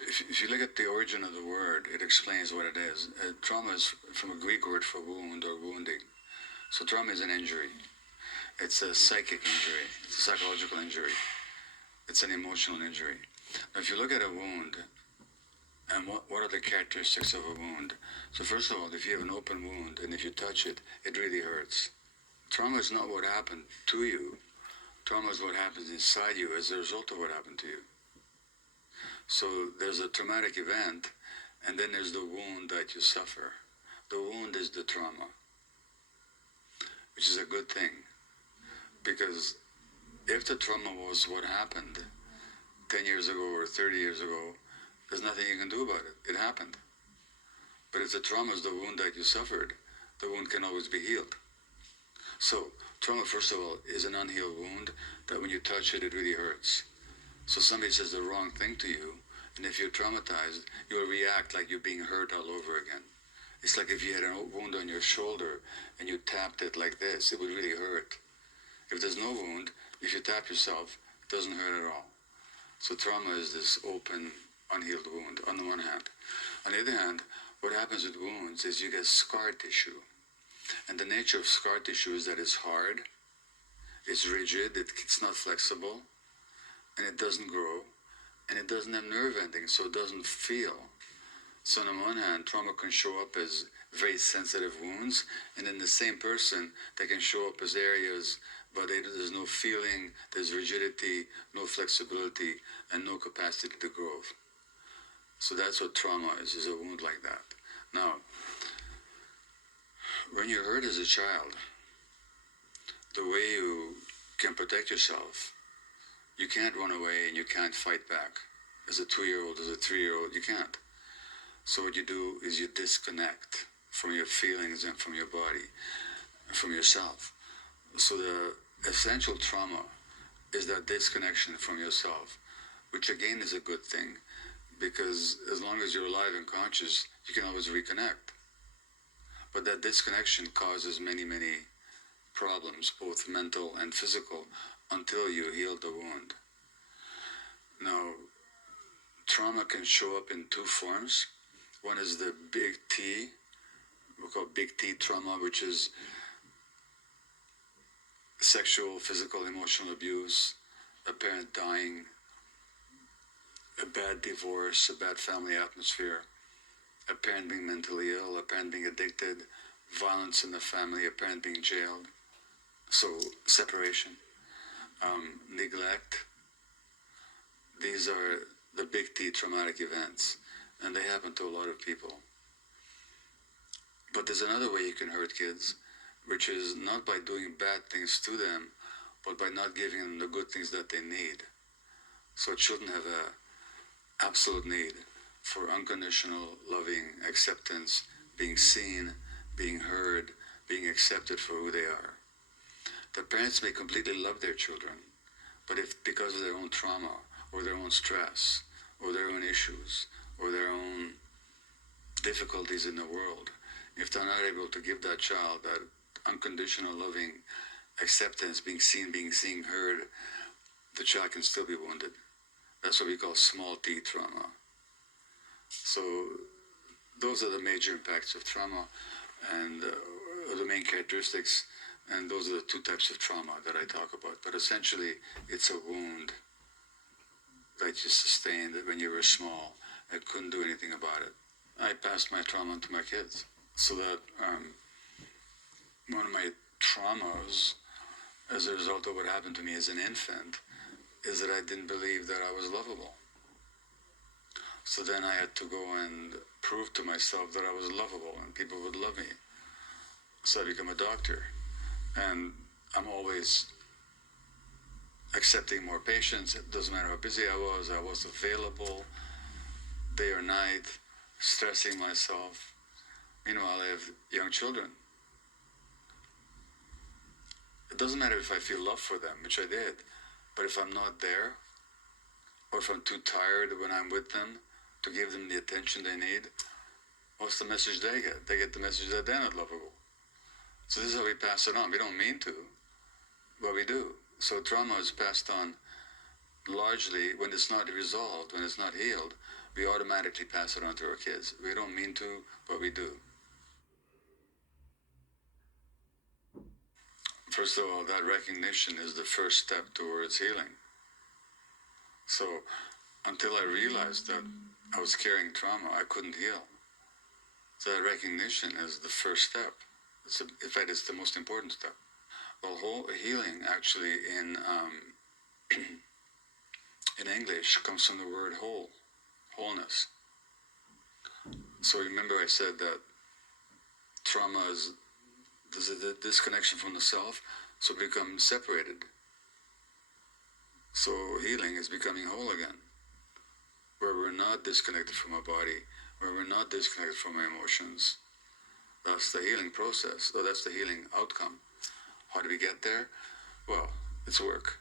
if you look at the origin of the word, it explains what it is. Trauma is from a Greek word for wound or wounding. So trauma is an injury. It's a psychic injury. It's a psychological injury. It's an emotional injury. Now, if you look at a wound, and what are the characteristics of a wound? So first of all, if you have an open wound and if you touch it, it really hurts. Trauma is not what happened to you. Trauma is what happens inside you as a result of what happened to you. So there's a traumatic event, and then there's the wound that you suffer. The wound is the trauma, which is a good thing, because if the trauma was what happened 10 years ago or 30 years ago, there's nothing you can do about it. It happened. But if the trauma is the wound that you suffered, the wound can always be healed. So trauma, first of all, is an unhealed wound that when you touch it, it really hurts. So somebody says the wrong thing to you, and if you're traumatized, you'll react like you're being hurt all over again. It's like if you had a wound on your shoulder and you tapped it like this, it would really hurt. If there's no wound, if you tap yourself, it doesn't hurt at all. So trauma is this open, unhealed wound on the one hand. On the other hand, what happens with wounds is you get scar tissue. And the nature of scar tissue is that it's hard, it's rigid, it's not flexible, and it doesn't grow, and it doesn't have nerve endings, so it doesn't feel. So on the one hand, trauma can show up as very sensitive wounds, and in the same person, they can show up as areas, but there's no feeling, there's rigidity, no flexibility, and no capacity to grow. So that's what trauma is a wound like that. Now, when you're hurt as a child, the way you can protect yourself, you can't run away and you can't fight back. As a 2-year-old, as a 3-year-old, you can't. So what you do is you disconnect from your feelings and from your body, from yourself. So the essential trauma is that disconnection from yourself, which again is a good thing, because as long as you're alive and conscious, you can always reconnect. But that disconnection causes many, many problems, both mental and physical, until you heal the wound. Now, trauma can show up in two forms. One is the big T, we call big T trauma, which is sexual, physical, emotional abuse, a parent dying, a bad divorce, a bad family atmosphere, a parent being mentally ill, a parent being addicted, violence in the family, a parent being jailed. So separation, neglect. These are the big T traumatic events, and they happen to a lot of people. But there's another way you can hurt kids, which is not by doing bad things to them, but by not giving them the good things that they need. So children have an absolute need for unconditional, loving acceptance, being seen, being heard, being accepted for who they are. The parents may completely love their children, but if because of their own trauma, or their own stress, or their own issues, or their own difficulties in the world, if they're not able to give that child that unconditional, loving acceptance, being seen, heard, the child can still be wounded. That's what we call small T trauma. So those are the major impacts of trauma, and the main characteristics, and those are the two types of trauma that I talk about. But essentially, it's a wound that you sustained when you were small and couldn't do anything about it. I passed my trauma on to my kids. So that one of my traumas, as a result of what happened to me as an infant, is that I didn't believe that I was lovable. So then I had to go and prove to myself that I was lovable and people would love me. So I became a doctor, and I'm always accepting more patients. It doesn't matter how busy I was available day or night, stressing myself. Meanwhile, I have young children. It doesn't matter if I feel love for them, which I did, but if I'm not there, or if I'm too tired when I'm with them to give them the attention they need, what's the message they get? They get the message that they're not lovable. So this is how we pass it on. We don't mean to, but we do. So trauma is passed on largely, when it's not resolved, when it's not healed, we automatically pass it on to our kids. We don't mean to, but we do. First of all, that recognition is the first step towards healing. So until I realized that I was carrying trauma, I couldn't heal. So that recognition is the first step. In fact, it's the most important step. Well, whole healing actually in English comes from the word whole, wholeness. So remember I said that trauma is there's a disconnection from the self, so it becomes separated. So healing is becoming whole again, where we're not disconnected from our body, where we're not disconnected from our emotions. That's the healing process, so that's the healing outcome. How do we get there? Well, it's work.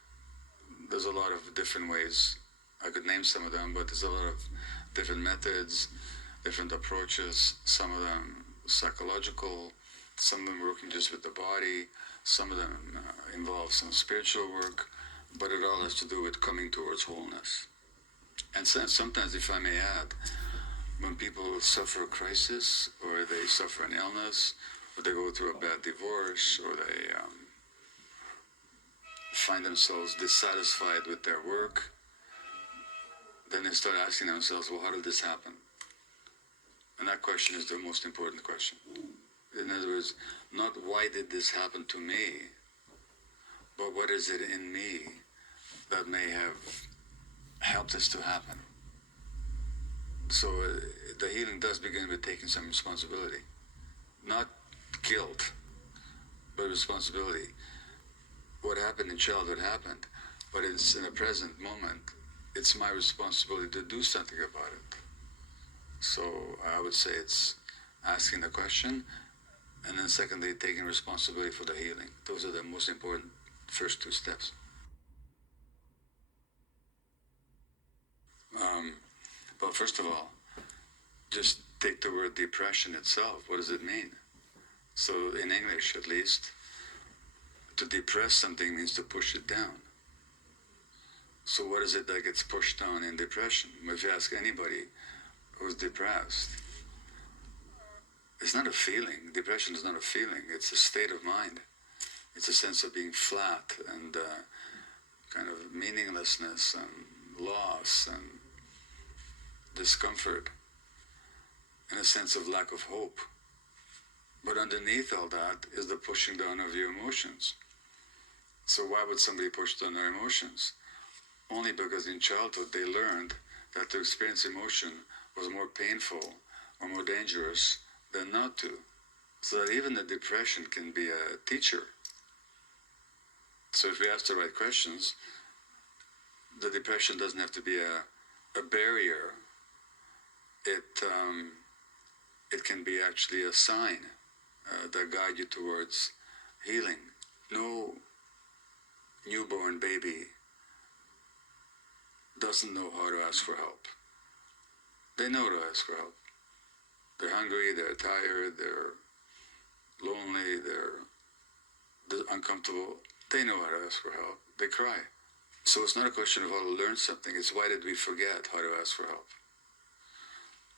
There's a lot of different ways. I could name some of them, but there's a lot of different methods, different approaches, some of them psychological, some of them working just with the body, some of them involve some spiritual work, but it all has to do with coming towards wholeness. And sometimes, if I may add, when people suffer a crisis, or they suffer an illness, or they go through a bad divorce, or they find themselves dissatisfied with their work, then they start asking themselves, well, how did this happen? And that question is the most important question. In other words, not why did this happen to me, but what is it in me that may have helped this to happen? So the healing does begin with taking some responsibility. Not guilt, but responsibility. What happened in childhood happened, but it's in the present moment, it's my responsibility to do something about it. So I would say it's asking the question, and then secondly, taking responsibility for the healing. Those are the most important first two steps. Well, first of all, just take the word depression itself. What does it mean? So in English, at least, to depress something means to push it down. So what is it that gets pushed down in depression? If you ask anybody who's depressed, it's not a feeling. Depression is not a feeling. It's a state of mind. It's a sense of being flat and kind of meaninglessness and loss and discomfort and a sense of lack of hope. But underneath all that is the pushing down of your emotions. So why would somebody push down their emotions? Only because in childhood they learned that to experience emotion was more painful or more dangerous than not to. So that even the depression can be a teacher. So if we ask the right questions, the depression doesn't have to be a barrier. It can be actually a sign that guide you towards healing. No newborn baby doesn't know how to ask for help. They know to ask for help. They're hungry, they're tired, they're lonely, they're uncomfortable. They know how to ask for help. They cry. So it's not a question of how to learn something, it's why did we forget how to ask for help?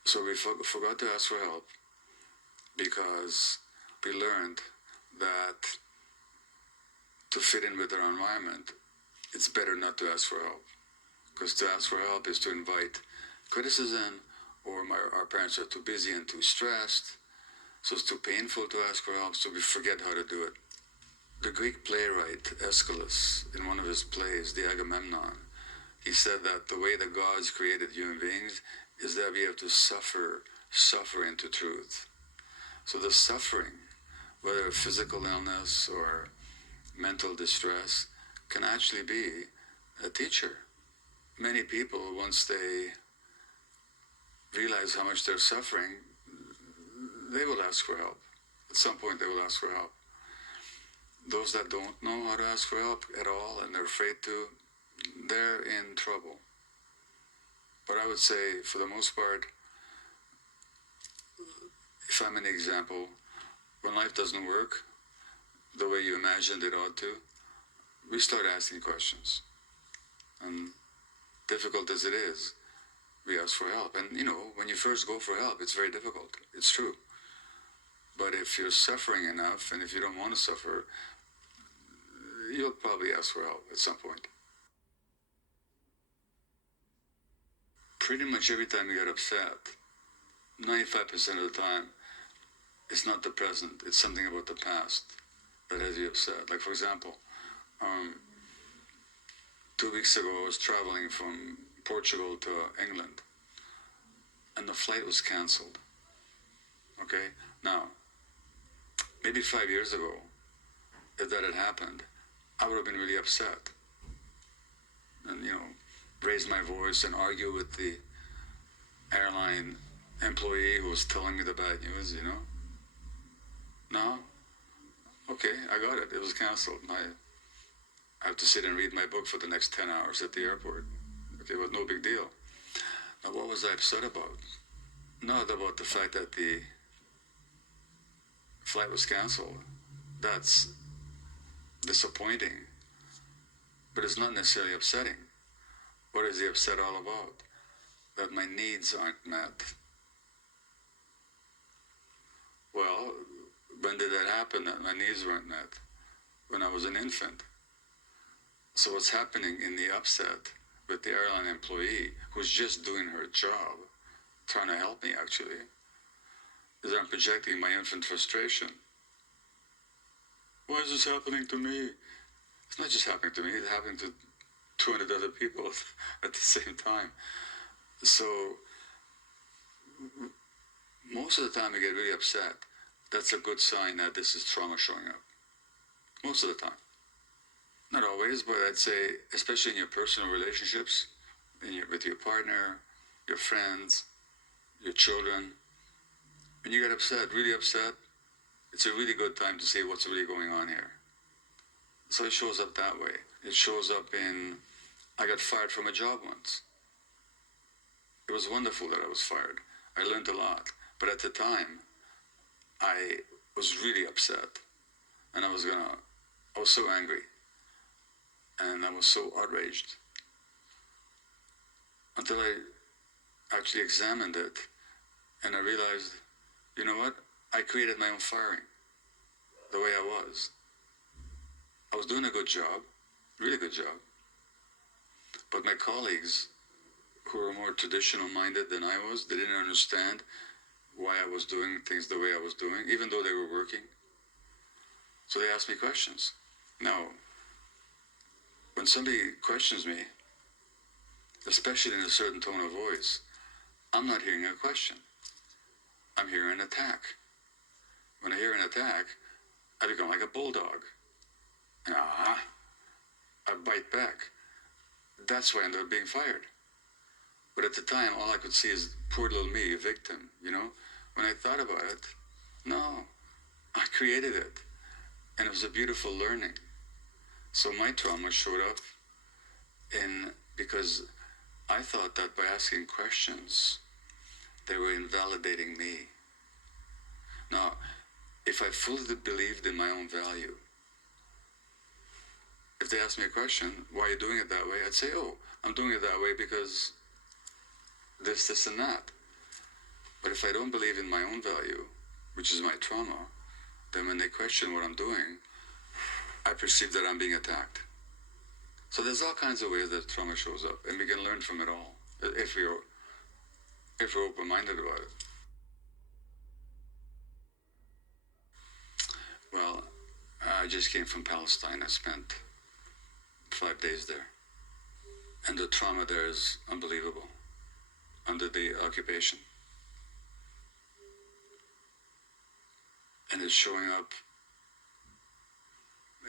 So we forgot to ask for help because we learned that to fit in with our environment, it's better not to ask for help. Because to ask for help is to invite criticism, or our parents are too busy and too stressed, so it's too painful to ask for help, so we forget how to do it. The Greek playwright Aeschylus, in one of his plays, The Agamemnon, he said that the way the gods created human beings is that we have to suffer into truth. So the suffering, whether physical illness or mental distress, can actually be a teacher. Many people, once they realize how much they're suffering, they will ask for help. At some point they will ask for help. Those that don't know how to ask for help at all and they're afraid to, they're in trouble. But I would say, for the most part, if I'm an example, when life doesn't work the way you imagined it ought to, we start asking questions. And difficult as it is, we ask for help. And when you first go for help, it's very difficult. It's true. But if you're suffering enough, and if you don't want to suffer, you'll probably ask for help at some point. Pretty much every time you get upset, 95% of the time, it's not the present, it's something about the past that has you upset. Like, for example, 2 weeks ago I was traveling from Portugal to England, and the flight was cancelled. Okay? Now, maybe 5 years ago, if that had happened, I would have been really upset. And, raise my voice and argue with the airline employee who was telling me the bad news, No? Okay, I got it. It was cancelled. I have to sit and read my book for the next 10 hours at the airport. Okay, it was no big deal. Now, what was I upset about? Not about the fact that the flight was cancelled. That's disappointing. But it's not necessarily upsetting. What is the upset all about? That my needs aren't met. Well, when did that happen, that my needs weren't met? When I was an infant. So what's happening in the upset with the airline employee, who's just doing her job, trying to help me actually, is I'm projecting my infant frustration. Why is this happening to me? It's not just happening to me, it's happening to 200 other people at the same time. So most of the time I get really upset. That's a good sign that this is trauma showing up. Most of the time. Not always, but I'd say, especially in your personal relationships, with your partner, your friends, your children, when you get upset, really upset, it's a really good time to see what's really going on here. So it shows up that way. It shows up in, I got fired from a job once. It was wonderful that I was fired. I learned a lot. But at the time, I was really upset. And I was so angry. And I was so outraged. Until I actually examined it, and I realized, you know what? I created my own firing, the way I was. I was doing a good job, really good job. But my colleagues, who were more traditional minded than I was, they didn't understand why I was doing things the way I was doing, even though they were working. So they asked me questions. Now, when somebody questions me, especially in a certain tone of voice, I'm not hearing a question. I'm hearing an attack. When I hear an attack, I become like a bulldog. And I bite back. That's why I ended up being fired. But at the time, all I could see is poor little me, a victim, When I thought about it, no, I created it. And it was a beautiful learning. So my trauma showed up because I thought that by asking questions, they were invalidating me. Now, if I fully believed in my own value, if they asked me a question, why are you doing it that way? I'd say, oh, I'm doing it that way because this, and that. But if I don't believe in my own value, which is my trauma, then when they question what I'm doing, I perceive that I'm being attacked. So there's all kinds of ways that trauma shows up, and we can learn from it all if we're open-minded about it. Well, I just came from Palestine. I spent 5 days there, and the trauma there is unbelievable under the occupation, and it's showing up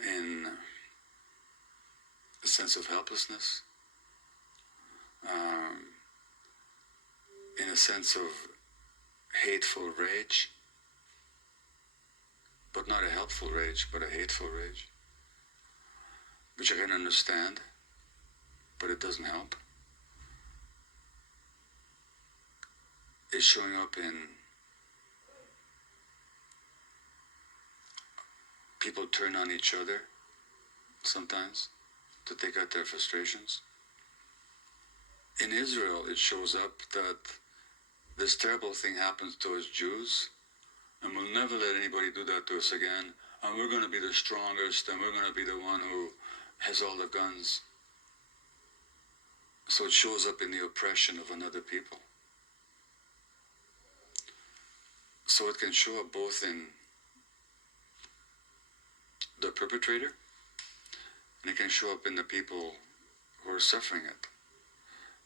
in a sense of helplessness, in a sense of hateful rage, but not a helpful rage, but a hateful rage, which I can understand, but it doesn't help. It's showing up in people turn on each other sometimes to take out their frustrations. in Israel, it shows up that this terrible thing happens to us Jews, and we'll never let anybody do that to us again, and we're going to be the strongest, and we're going to be the one who has all the guns. So it shows up in the oppression of another people. So it can show up both in the perpetrator, and it can show up in the people who are suffering it.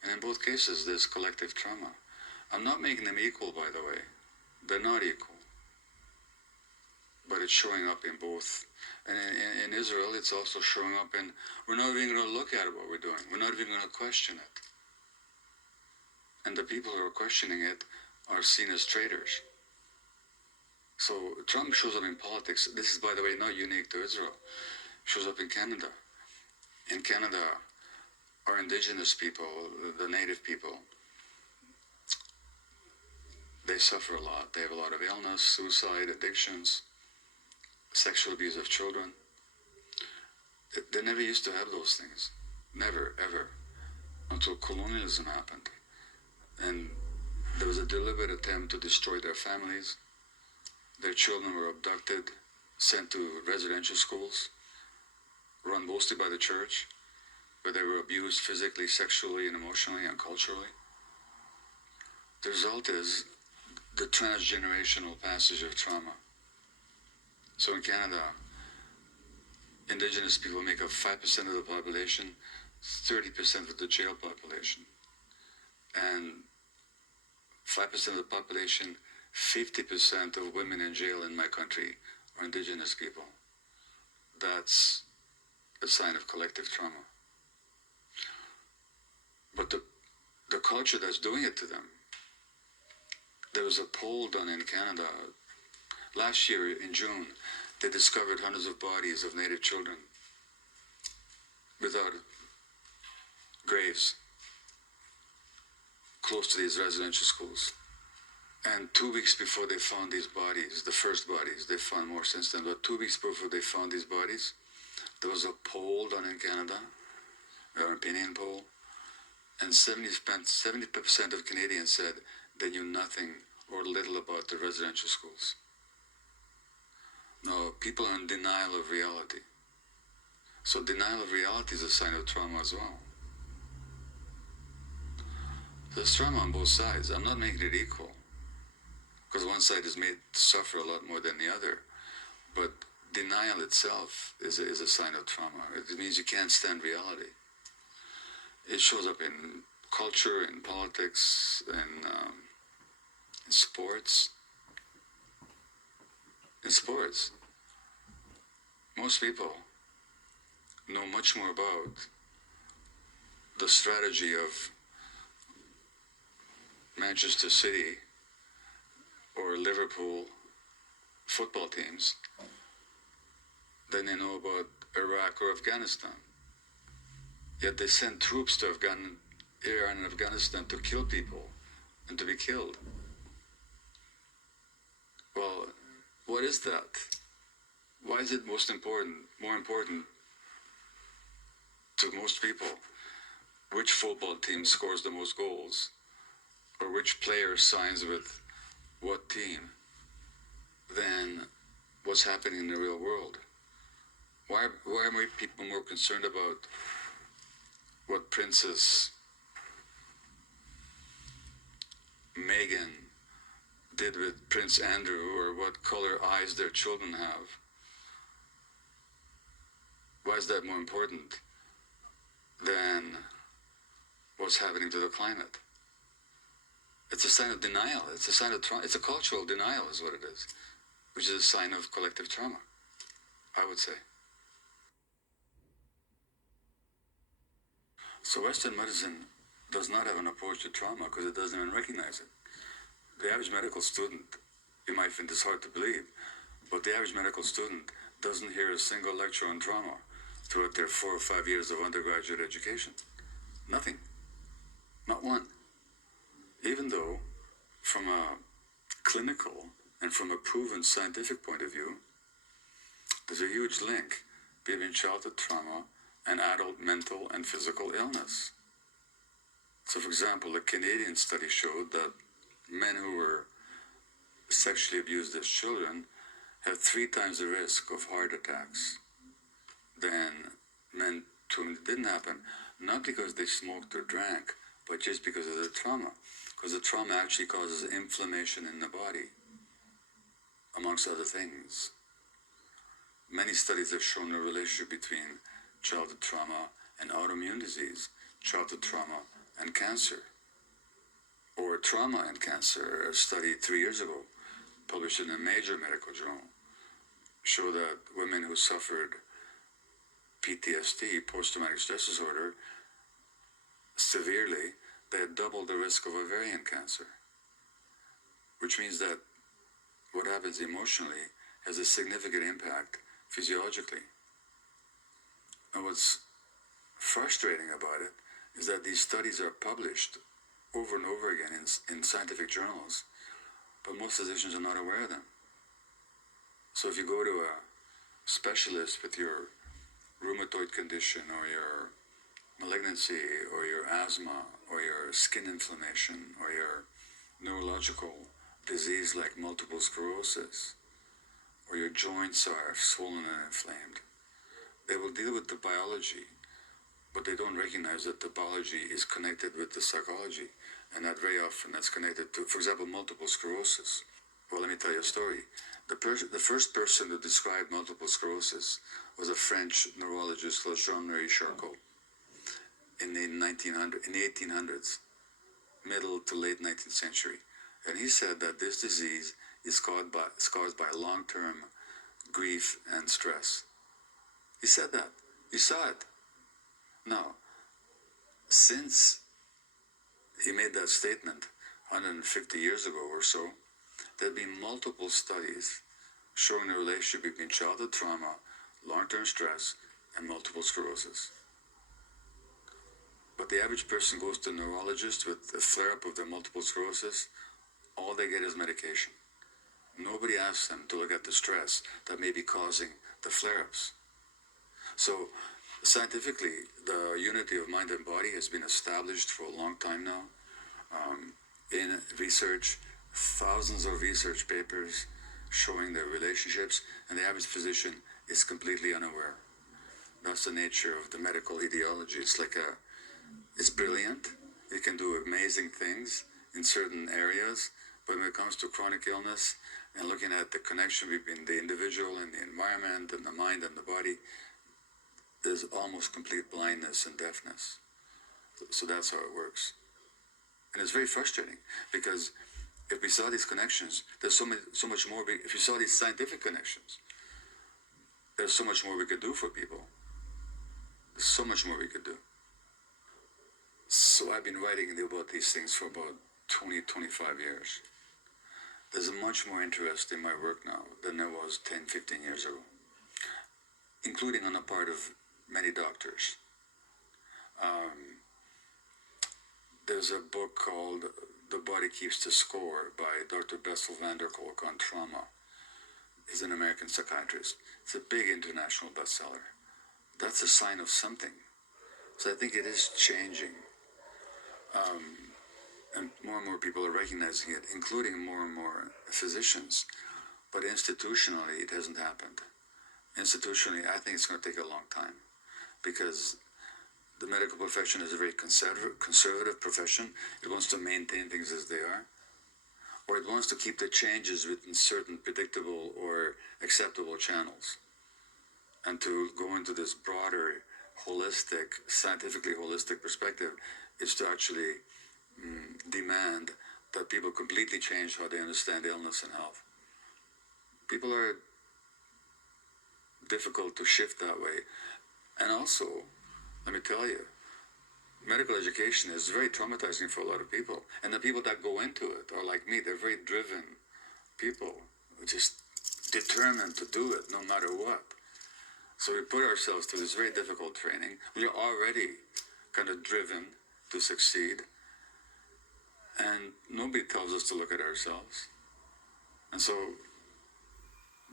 And in both cases, there's collective trauma. I'm not making them equal, by the way. They're not equal. But it's showing up in both. And in Israel, it's also showing up in, we're not even going to look at what we're doing. We're not even going to question it. And the people who are questioning it are seen as traitors. So Trump shows up in politics. This is, by the way, not unique to Israel. Shows up in Canada. In Canada, our indigenous people, the native people, they suffer a lot. They have a lot of illness, suicide, addictions, sexual abuse of children. They never used to have those things. Never, ever. Until colonialism happened. And there was a deliberate attempt to destroy their families. Their children were abducted, sent to residential schools, run mostly by the church, where they were abused physically, sexually, and emotionally, and culturally. The result is the transgenerational passage of trauma. So in Canada, Indigenous people make up 5% of the population, 30% of the jail population. And 5% of the population, 50% of women in jail in my country are Indigenous people. That's a sign of collective trauma. But the culture that's doing it to them, there was a poll done in Canada last year in June. They discovered hundreds of bodies of Native children without graves close to these residential schools. And 2 weeks before they found these bodies, the first bodies, they found more since then, but 2 weeks before they found these bodies, there was a poll done in Canada, an opinion poll, and 70% of Canadians said they knew nothing or little about the residential schools. No, people are in denial of reality. So denial of reality is a sign of trauma as well. There's trauma on both sides. I'm not making it equal, because one side is made to suffer a lot more than the other. But denial itself is a sign of trauma. It means you can't stand reality. It shows up in culture, in politics, in sports. In sports, most people know much more about the strategy of Manchester City or Liverpool football teams than they know about Iraq or Afghanistan. Yet they send troops to Iran and Afghanistan to kill people and to be killed. Well, what is that? Why is it more important to most people which football team scores the most goals or which player signs with what team than what's happening in the real world? Why are people more concerned about what Princess Meghan did with Prince Andrew, or what color eyes their children have? Why is that more important than what's happening to the climate? It's a sign of denial. It's a sign of trauma. It's a cultural denial is what it is, which is a sign of collective trauma, I would say. So Western medicine does not have an approach to trauma because it doesn't even recognize it. The average medical student, you might find this hard to believe, but the average medical student doesn't hear a single lecture on trauma throughout their 4 or 5 years of undergraduate education. Nothing. Not one. Even though, from a clinical and from a proven scientific point of view, there's a huge link between childhood trauma and adult mental and physical illness. So, for example, a Canadian study showed that men who were sexually abused as children have 3 times the risk of heart attacks than men to whom it didn't happen, not because they smoked or drank, but just because of the trauma. Because the trauma actually causes inflammation in the body, amongst other things. Many studies have shown a relationship between childhood trauma and autoimmune disease, childhood trauma and cancer, or trauma and cancer. A study 3 years ago, published in a major medical journal, showed that women who suffered PTSD, post-traumatic stress disorder, severely, they had double the risk of ovarian cancer, which means that what happens emotionally has a significant impact physiologically. And what's frustrating about it is that these studies are published over and over again in scientific journals, but most physicians are not aware of them. So if you go to a specialist with your rheumatoid condition or your malignancy or your asthma or your skin inflammation or your neurological disease like multiple sclerosis or your joints are swollen and inflamed, they will deal with the biology, but they don't recognize that the biology is connected with the psychology, and that very often that's connected to, for example, multiple sclerosis. Well, let me tell you a story. The first person to describe multiple sclerosis was a French neurologist called Jean-Marie Charcot in the 1800s, middle to late 19th century. And he said that this disease is caused by long-term grief and stress. He said that. You saw it. Now, since he made that statement 150 years ago or so, there have been multiple studies showing the relationship between childhood trauma, long-term stress, and multiple sclerosis. But the average person goes to a neurologist with a flare-up of their multiple sclerosis, all they get is medication. Nobody asks them to look at the stress that may be causing the flare-ups. So scientifically, the unity of mind and body has been established for a long time now. In research, thousands of research papers showing their relationships, and the average physician is completely unaware. That's the nature of the medical ideology. It's brilliant. It can do amazing things in certain areas, but when it comes to chronic illness and looking at the connection between the individual and the environment and the mind and the body, there's almost complete blindness and deafness. So that's how it works. And it's very frustrating because if we saw these connections, there's so much more. If you saw these scientific connections, there's so much more we could do for people. There's so much more we could do. So I've been writing about these things for about 20, 25 years. There's much more interest in my work now than there was 10, 15 years ago, including on the part of many doctors. There's a book called The Body Keeps the Score by Dr. Bessel van der Kolk on trauma. He's an American psychiatrist. It's a big international bestseller. That's a sign of something. So I think it is changing. And more people are recognizing it, including more and more physicians. But institutionally, it hasn't happened. Institutionally, I think it's going to take a long time because the medical profession is a very conservative profession. It wants to maintain things as they are, or it wants to keep the changes within certain predictable or acceptable channels. And to go into this broader, scientifically holistic perspective is to actually demand that people completely change how they understand illness and health. People are difficult to shift that way. And also, let me tell you, medical education is very traumatizing for a lot of people. And the people that go into it are like me. They're very driven people, just determined to do it no matter what. So we put ourselves through this very difficult training. We are already kind of driven to succeed. And nobody tells us to look at ourselves. And so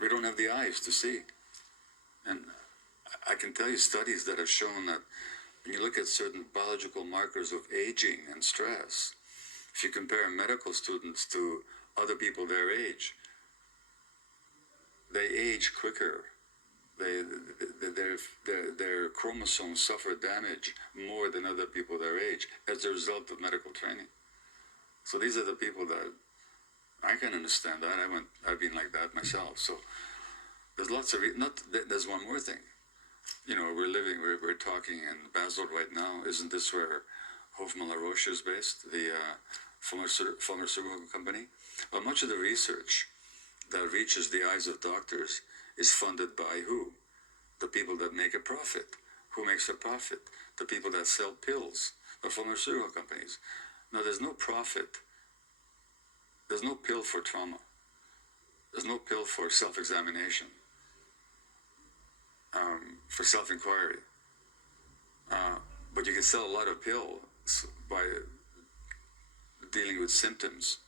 we don't have the eyes to see. And I can tell you studies that have shown that and you look at certain biological markers of aging and stress, if you compare medical students to other people their age, they age quicker. Their chromosomes suffer damage more than other people their age as a result of medical training. So these are the people that I can understand that. I've been like that myself. So there's lots of there's one more thing. You know, we're talking in Basel right now. Isn't this where Hofmann La Roche is based, the pharmaceutical company? Well, much of the research that reaches the eyes of doctors is funded by who? The people that make a profit. Who makes a profit? The people that sell pills, the pharmaceutical companies. Now, there's no profit. There's no pill for trauma. There's no pill for self-examination, for self-inquiry. But you can sell a lot of pills by dealing with symptoms.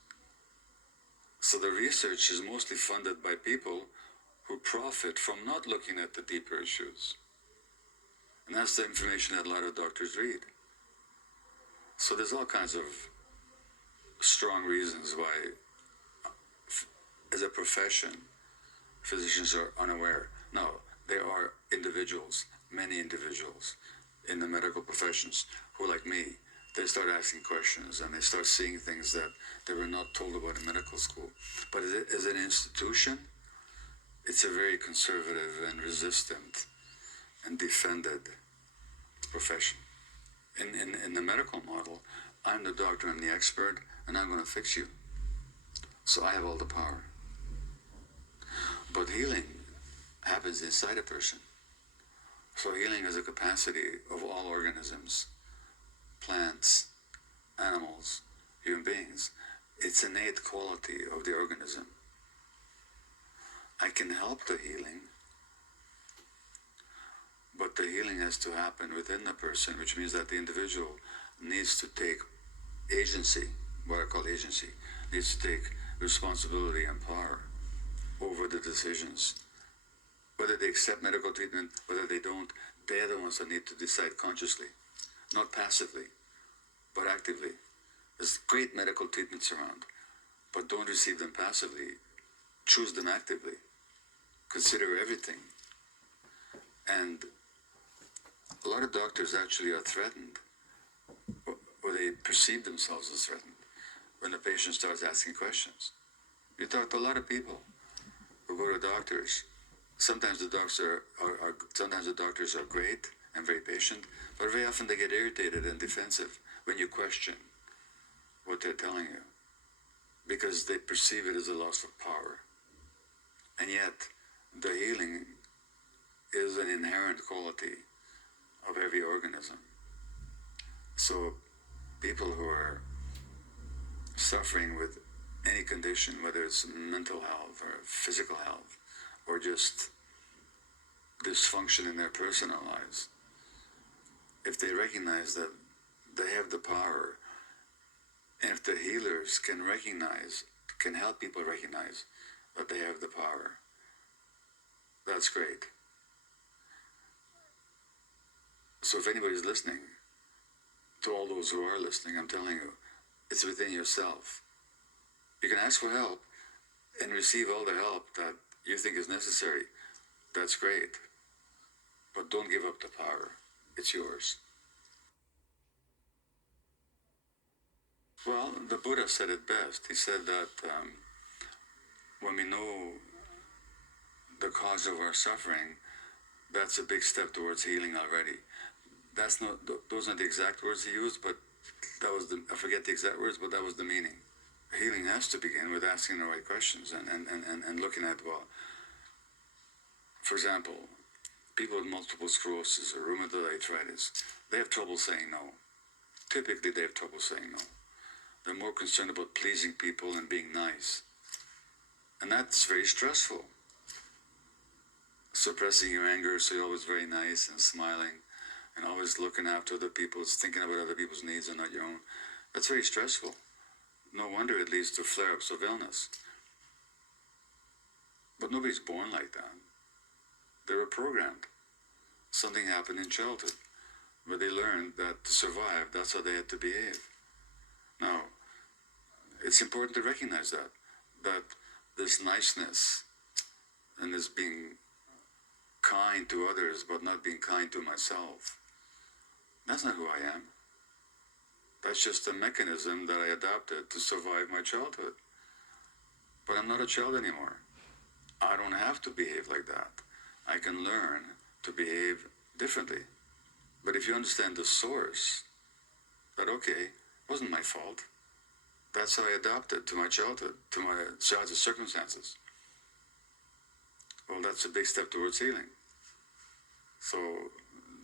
So the research is mostly funded by people who profit from not looking at the deeper issues. And that's the information that a lot of doctors read. So there's all kinds of strong reasons why, as a profession, physicians are unaware. Now, there are individuals, many individuals in the medical professions who, like me, they start asking questions and they start seeing things that they were not told about in medical school. But as an institution, it's a very conservative and resistant and defended profession. In the medical model, I'm the doctor, I'm the expert, and I'm going to fix you. So I have all the power. But healing happens inside a person. So healing is a capacity of all organisms, plants, animals, human beings. It's an innate quality of the organism. I can help the healing, but the healing has to happen within the person, which means that the individual needs to take agency, what I call agency, needs to take responsibility and power over the decisions. Whether they accept medical treatment, whether they don't, they're the ones that need to decide consciously, not passively, but actively. There's great medical treatments around, but don't receive them passively. Choose them actively. Consider everything. And a lot of doctors actually are threatened, or they perceive themselves as threatened, when the patient starts asking questions. You talk to a lot of people who go to doctors. Sometimes the doctors are great and very patient, but very often they get irritated and defensive when you question what they're telling you, because they perceive it as a loss of power. And yet, the healing is an inherent quality of every organism. So people who are suffering with any condition, whether it's mental health or physical health, or just dysfunction in their personal lives, if they recognize that they have the power, and if the healers can help people recognize that they have the power, that's great. So if anybody's listening, to all those who are listening, I'm telling you, it's within yourself. You can ask for help and receive all the help that you think is necessary. That's great. But don't give up the power. It's yours. Well, the Buddha said it best. He said that when we know the cause of our suffering, that's a big step towards healing already. Those aren't the exact words he used, but I forget the exact words, but that was the meaning. Healing has to begin with asking the right questions and looking at, well, for example, people with multiple sclerosis or rheumatoid arthritis, they have trouble saying no. Typically, they have trouble saying no. They're more concerned about pleasing people and being nice. And that's very stressful. Suppressing your anger so you're always very nice and smiling and always looking after other people, thinking about other people's needs and not your own. That's very stressful. No wonder it leads to flare-ups of illness. But nobody's born like that. They were programmed. Something happened in childhood. but they learned that to survive, that's how they had to behave. Now, it's important to recognize that this niceness and this being kind to others but not being kind to myself, that's not who I am. That's just a mechanism that I adopted to survive my childhood. But I'm not a child anymore. I don't have to behave like that. I can learn to behave differently. But if you understand the source, that okay, it wasn't my fault. That's how I adapted to my childhood, to my childhood circumstances. Well, that's a big step towards healing. So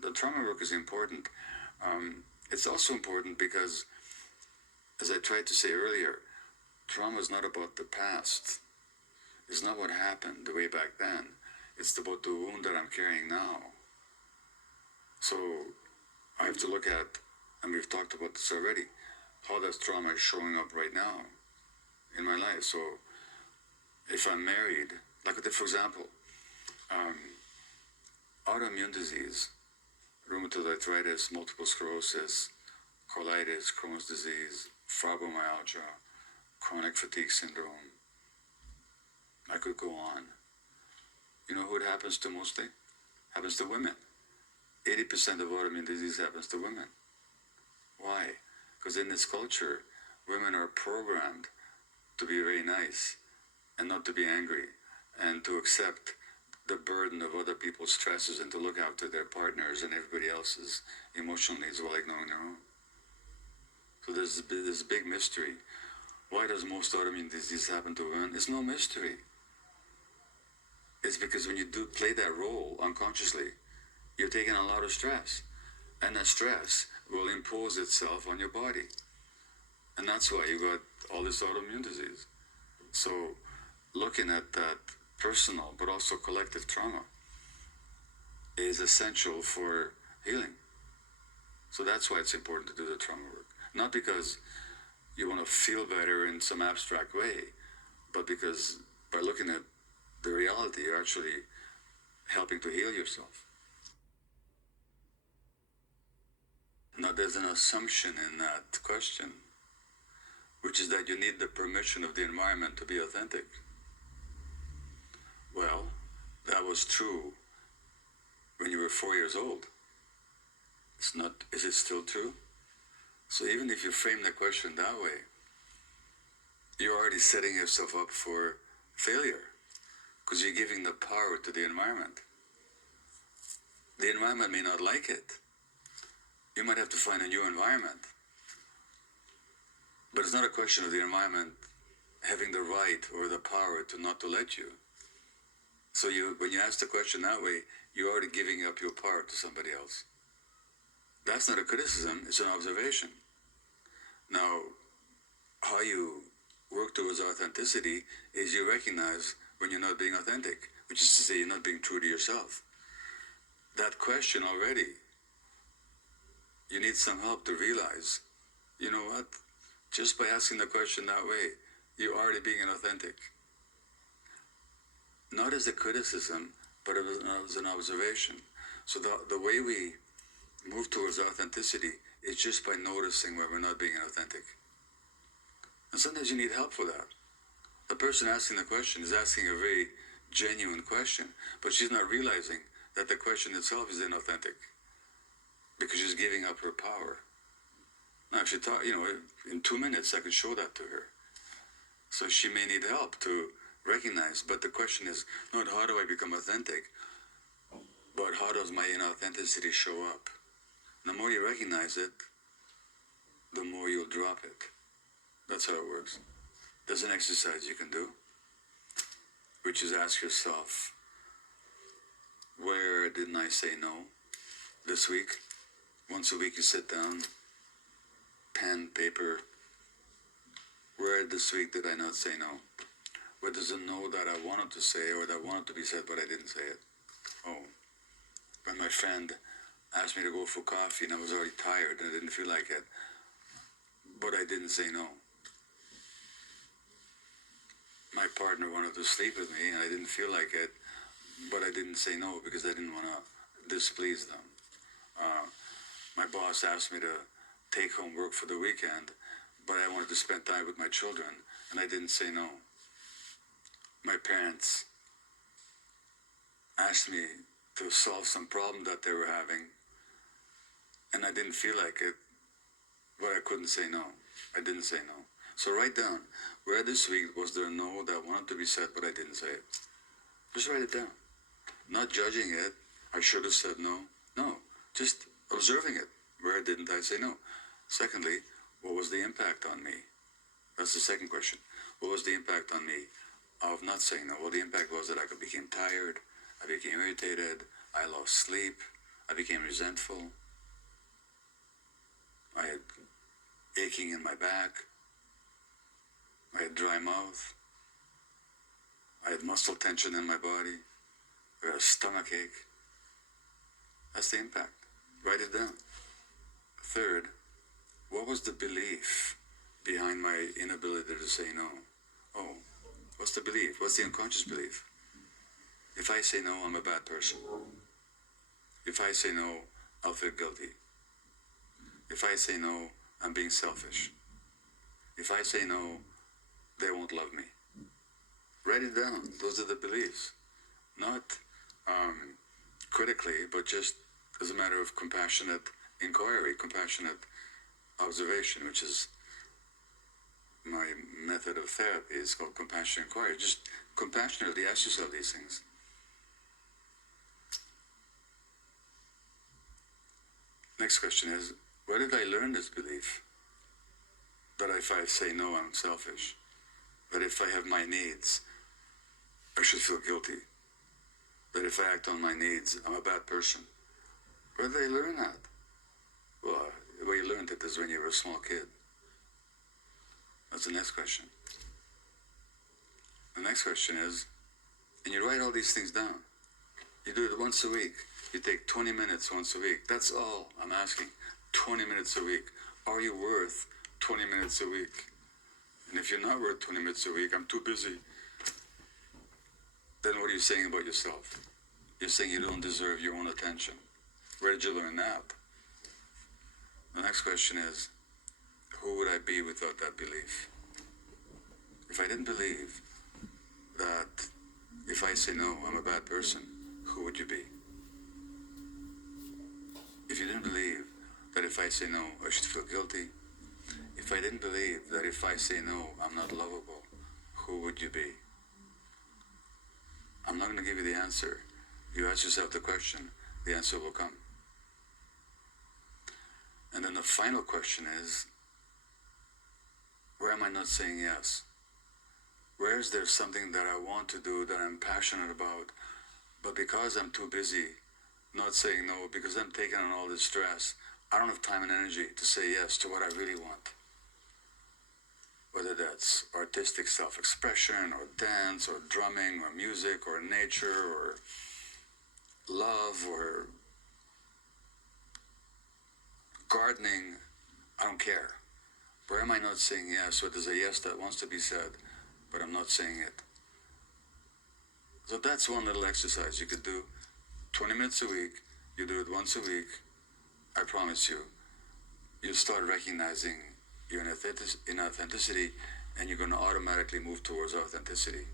the trauma work is important. It's also important because, as I tried to say earlier, trauma is not about the past. It's not what happened the way back then. It's about the wound that I'm carrying now. So I have to look at, and we've talked about this already, how that trauma is showing up right now in my life. So if I'm married, like for example, autoimmune disease, rheumatoid arthritis, multiple sclerosis, colitis, Crohn's disease, fibromyalgia, chronic fatigue syndrome. I could go on. You know who it happens to mostly? Happens to women. 80% of autoimmune disease happens to women. Why? Because in this culture, women are programmed to be very nice and not to be angry and to accept the burden of other people's stresses and to look after their partners and everybody else's emotional needs while ignoring their own. So there's this big mystery. Why does most autoimmune disease happen to women? It's no mystery. It's because when you do play that role unconsciously, you're taking a lot of stress. And that stress will impose itself on your body. And that's why you got all this autoimmune disease. So looking at that personal but also collective trauma is essential for healing. So that's why it's important to do the trauma work. Not because you want to feel better in some abstract way, but because by looking at the reality, you're actually helping to heal yourself. Now, there's an assumption in that question, which is that you need the permission of the environment to be authentic. Well, that was true when you were 4 years old. It's not, is it still true? So even if you frame the question that way, you're already setting yourself up for failure because you're giving the power to the environment. The environment may not like it. You might have to find a new environment. But it's not a question of the environment having the right or the power to not to let you. So when you ask the question that way, you're already giving up your power to somebody else. That's not a criticism, it's an observation. Now, how you work towards authenticity is you recognize when you're not being authentic, which is to say you're not being true to yourself. That question already, you need some help to realize, you know what, just by asking the question that way, you're already being inauthentic. Not as a criticism, but as an observation. So the way we move towards authenticity is just by noticing where we're not being inauthentic. And sometimes you need help for that. The person asking the question is asking a very genuine question, but she's not realizing that the question itself is inauthentic because she's giving up her power. Now, if she thought, in 2 minutes I could show that to her. So she may need help to recognize, but the question is not how do I become authentic, but how does my inauthenticity show up? The more you recognize it, the more you'll drop it. That's how it works. There's an exercise you can do, which is ask yourself, where didn't I say no this week? Once a week you sit down, pen, paper. Where this week did I not say no? Where there's a no that I wanted to say or that wanted to be said but I didn't say it? Oh, when my friend asked me to go for coffee and I was already tired and I didn't feel like it, but I didn't say no. My partner wanted to sleep with me and I didn't feel like it, but I didn't say no because I didn't want to displease them. My boss asked me to take home work for the weekend, but I wanted to spend time with my children, and I didn't say no. My parents asked me to solve some problem that they were having, and I didn't feel like it, but I couldn't say no. I didn't say no. So write down, where this week was there a no that wanted to be said, but I didn't say it. Just write it down. Not judging it, I should have said no. No, just observing it. Where didn't I say no? Secondly, what was the impact on me? That's the second question. What was the impact on me of not saying no? Well, the impact was that I became tired, I became irritated, I lost sleep, I became resentful, I had aching in my back, I had dry mouth, I had muscle tension in my body, I had a stomach ache. That's the impact. Write it down. Third, what was the belief behind my inability to say no? Oh, what's the belief? What's the unconscious belief? If I say no, I'm a bad person. If I say no, I'll feel guilty. If I say no, I'm being selfish. If I say no, they won't love me. Write it down. Those are the beliefs. Not critically, but just as a matter of compassionate inquiry, compassionate observation, which is my method of therapy. Is called compassionate inquiry. Just compassionately ask yourself these things. Next question is, where did I learn this belief? That if I say no, I'm selfish. That if I have my needs, I should feel guilty. That if I act on my needs, I'm a bad person. Where did I learn that? Well, the way you learned it is when you were a small kid. That's the next question. The next question is, and you write all these things down. You do it once a week. You take 20 minutes once a week. That's all I'm asking. 20 minutes a week. Are you worth 20 minutes a week? And if you're not worth 20 minutes a week, I'm too busy. Then what are you saying about yourself? You're saying you don't deserve your own attention. Where did you learn that? The next question is, who would I be without that belief? If I didn't believe that if I say no, I'm a bad person, who would you be? If you didn't believe that if I say no, I should feel guilty, if I didn't believe that if I say no, I'm not lovable, who would you be? I'm not going to give you the answer. You ask yourself the question, the answer will come. And then the final question is, where am I not saying yes? Where is there something that I want to do, that I'm passionate about, but because I'm too busy not saying no, because I'm taking on all this stress, I don't have time and energy to say yes to what I really want. Whether that's artistic self-expression, or dance, or drumming, or music, or nature, or love, or gardening, I don't care. Where am I not saying yes? So there's a yes that wants to be said, but I'm not saying it. So that's one little exercise you could do. 20 minutes a week, you do it once a week, I promise you, you'll start recognizing your inauthenticity, and you're going to automatically move towards authenticity.